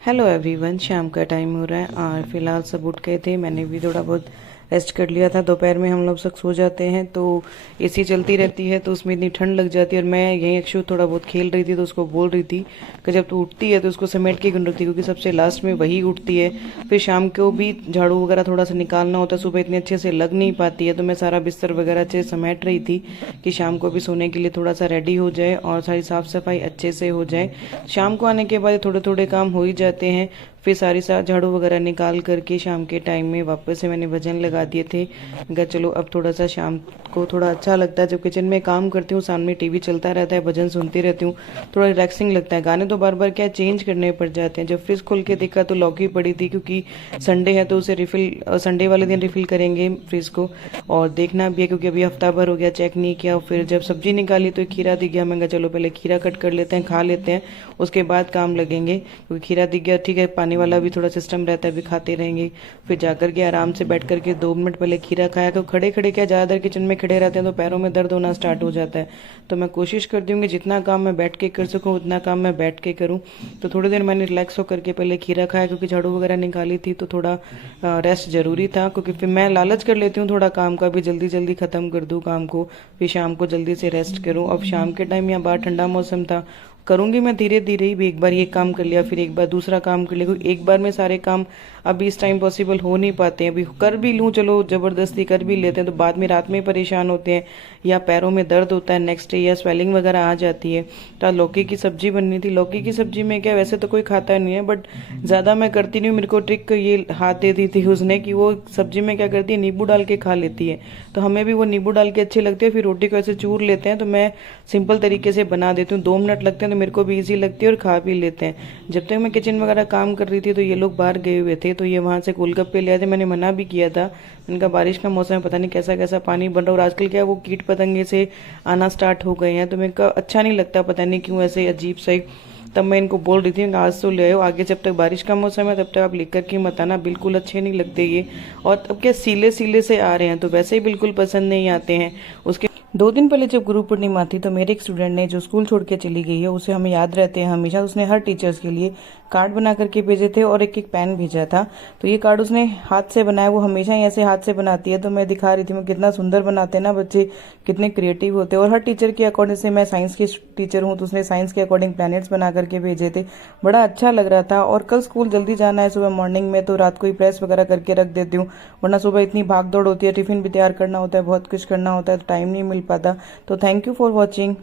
Hello everyone, शाम का time हो रहा है और फिलहाल सब उठ गए थे। मैंने भी थोड़ा बहुत रेस्ट कर लिया था। दोपहर में हम लोग सब सो जाते हैं तो एसी चलती रहती है तो उसमें इतनी ठंड लग जाती है। और मैं यहीं अक्षु थोड़ा बहुत खेल रही थी तो उसको बोल रही थी कि जब तू उठती है तो उसको समेट के क्यों रखती है, क्योंकि सबसे लास्ट में वही उठती है। फिर शाम को भी झाड़ू वगैरह थोड़ा सा निकालना होता है, सुबह इतने अच्छे से लग नहीं पाती है। तो मैं सारा बिस्तर वगैरह अच्छे से समेट रही थी कि शाम को भी सोने के लिए थोड़ा सा रेडी हो जाए और सारी साफ सफाई अच्छे से हो जाए। शाम को आने के बाद थोड़े थोड़े काम हो ही जाते हैं। फिर सारी झाड़ू वगैरह निकाल करके शाम के टाइम में वापस से मैंने भजन लगा दिए थे। मैं कहा चलो अब थोड़ा सा शाम को थोड़ा अच्छा लगता है। जब किचन में काम करती हूँ सामने टीवी चलता रहता है, भजन सुनती रहती हूँ, थोड़ा रिलैक्सिंग लगता है। गाने तो बार बार क्या चेंज करने पड़ जाते हैं। जब फ्रिज खोल के देखा तो लौकी पड़ी थी, क्योंकि संडे है तो उसे रिफिल संडे वाले दिन रिफिल करेंगे फ्रिज को। और देखना भी है क्योंकि अभी हफ्ता भर हो गया चेक नहीं किया। फिर जब सब्जी निकाली तो एक खीरा दिख गया। मैं कहा चलो पहले खीरा कट कर लेते हैं, खा लेते हैं, उसके बाद काम लगेंगे। क्योंकि खीरा दिख गया, ठीक है, पानी वाला भी थोड़ा सिस्टम रहता है, भी खाते रहेंगे। फिर जाकर के आराम से बैठ करके 2 मिनट पहले खीरा खाया। तो खड़े खड़े क्या ज़्यादा देर किचन में खड़े रहते हैं तो पैरों में दर्द होना स्टार्ट हो जाता है। तो मैं कोशिश करती हूँ कि जितना काम मैं बैठ के कर सकूँ उतना काम मैं बैठ के करूँ। तो थोड़ी देर मैंने रिलैक्स होकर के पहले खीरा खाया, क्योंकि झाड़ू वगैरह निकाली थी तो थोड़ा रेस्ट ज़रूरी था। क्योंकि फिर मैं लालच कर लेती हूँ थोड़ा काम का भी, जल्दी जल्दी ख़त्म कर दूँ काम को, फिर शाम को जल्दी से रेस्ट करूँ। अब शाम के टाइम यहाँ बाहर ठंडा मौसम था, करूँगी मैं धीरे धीरे ही भी। एक बार ये काम कर लिया फिर एक बार दूसरा काम कर लिया, क्योंकि एक बार में सारे काम अभी इस टाइम पॉसिबल हो नहीं पाते हैं। अभी कर भी लूँ, चलो ज़बरदस्ती कर भी लेते हैं तो बाद में रात में परेशान होते हैं, या पैरों में दर्द होता है नेक्स्ट डे, या स्वेलिंग वगैरह आ जाती है। तो आज लौकी की सब्जी बननी थी। लौकी की सब्जी में क्या, वैसे तो कोई खाता नहीं है बट ज़्यादा मैं करती नहीं हूँ। मेरे को ट्रिक ये हाथ दे दी थी उसने कि वो सब्जी में क्या करती है, नींबू डाल के खा लेती है। तो हमें भी वो नींबू डाल के अच्छी लगती है। फिर रोटी को ऐसे चूर लेते हैं, तो मैं सिंपल तरीके से बना देती हूँ। 2 मिनट लगते हैं तो मेरे को भी ईजी लगती है और खा भी लेते हैं। जब तक मैं किचन वगैरह काम कर रही थी तो ये लोग बाहर गए हुए थे, तो ये वहाँ से गोलगप्पे ले आए थे। मैंने मना भी किया था, इनका बारिश का मौसम है, पता नहीं कैसा कैसा पानी बन रहा है। और आजकल क्या वो कीट पतंगे से आना स्टार्ट हो गए हैं, तो मेरे को अच्छा नहीं लगता, पता नहीं क्यों ऐसे अजीब सा ही। तब मैं इनको बोल रही थी आज तो ले आओ, आगे जब तक बारिश का मौसम है तब तक आप लेकर के मत आना, बिल्कुल अच्छे नहीं लगते ये। और अब क्या सीले सीले से आ रहे हैं तो वैसे ही बिल्कुल पसंद नहीं आते हैं। उसके 2 दिन पहले जब गुरु पूर्णिमा थी तो मेरे एक स्टूडेंट ने जो स्कूल छोड़ के चली गई है, उसे हमें याद रहते हैं हमेशा। उसने हर टीचर्स के लिए कार्ड बना करके भेजे थे और एक एक पेन भेजा था। तो ये कार्ड उसने हाथ से बनाया, वो हमेशा ही ऐसे हाथ से बनाती है। तो मैं दिखा रही थी मैं कितना सुंदर बनाते हैं ना बच्चे, कितने क्रिएटिव होते हैं। और हर टीचर के अकॉर्डिंग से, मैं साइंस की टीचर हूँ तो उसने साइंस के अकॉर्डिंग प्लैनेट्स बना करके भेजे थे, बड़ा अच्छा लग रहा था। और कल स्कूल जल्दी जाना है सुबह मॉर्निंग में, तो रात को ही प्रेस वगैरह करके रख देती हूँ, वरना सुबह इतनी भाग दौड़ होती है, टिफिन भी तैयार करना होता है, बहुत कुछ करना होता है तो टाइम नहीं मिल पाता। तो थैंक यू फॉर वॉचिंग।